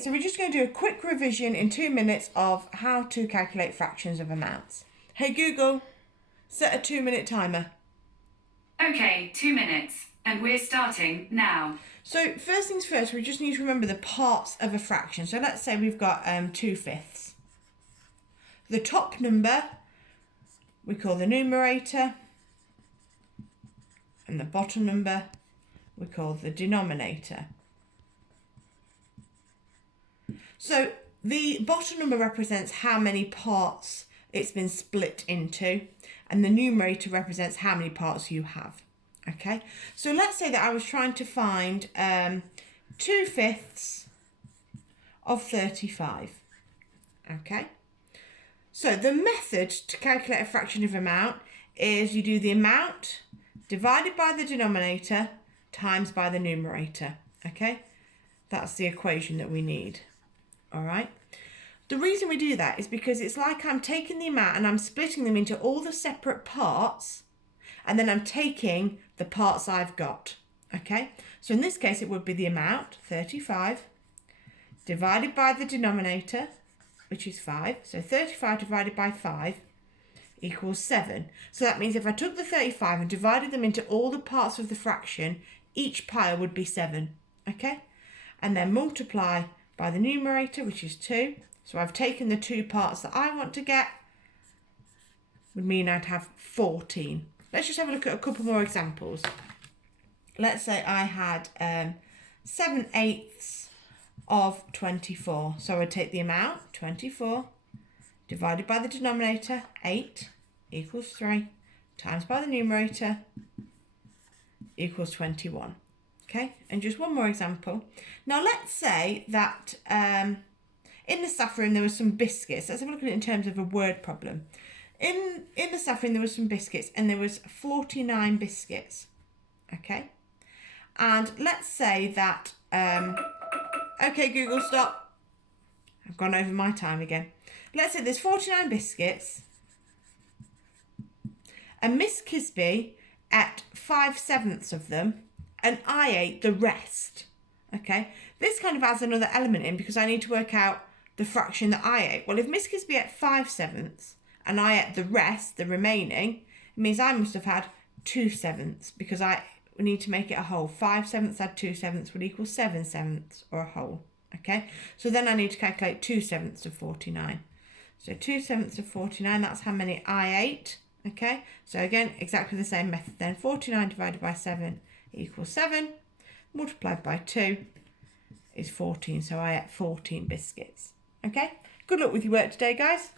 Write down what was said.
So we're just going to do a quick revision in 2 minutes of how to calculate fractions of amounts. Hey Google, set a 2-minute timer. Okay, 2 minutes, and we're starting now. So first things first, we just need to remember the parts of a fraction. So let's say we've got 2/5. The top number we call the numerator, and the bottom number we call the denominator. So the bottom number represents how many parts it's been split into, and the numerator represents how many parts you have. Okay, so let's say that I was trying to find 2/5 of 35. Okay, so the method to calculate a fraction of amount is you do the amount divided by the denominator times by the numerator. Okay, that's the equation that we need. All right. The reason we do that is because it's like I'm taking the amount and I'm splitting them into all the separate parts, and then I'm taking the parts I've got. Okay, so in this case it would be the amount, 35, divided by the denominator, which is 5. So 35 divided by 5 equals 7. So that means if I took the 35 and divided them into all the parts of the fraction, each pile would be 7. Okay, and then multiply by the numerator, which is 2. So I've taken the 2 parts that I want to get, would mean I'd have 14. Let's just have a look at a couple more examples. Let's say I had 7/8 of 24. So I'd take the amount, 24, divided by the denominator, 8, equals 3, times by the numerator, equals 21. Okay, and just one more example. Now let's say that in the staff room there was some biscuits. Let's have a look at it in terms of a word problem. In the staff room there was some biscuits, and there was 49 biscuits. Okay, and let's say that okay Google, stop. I've gone over my time again. Let's say there's 49 biscuits, and Miss Kisby ate 5/7 of them, and I ate the rest. Okay, this kind of adds another element in because I need to work out the fraction that I ate. Well, if Miss Kisby ate 5/7 and I ate the rest, the remaining, it means I must have had 2/7 because I need to make it a whole. 5/7 add 2/7 would equal 7/7 or a whole. Okay, so then I need to calculate 2/7 of 49. So 2/7 of 49, that's how many I ate. Okay, so again, exactly the same method then. 49 divided by 7 equals 7, multiplied by 2 is 14, so I ate 14 biscuits. Okay, good luck with your work today, guys.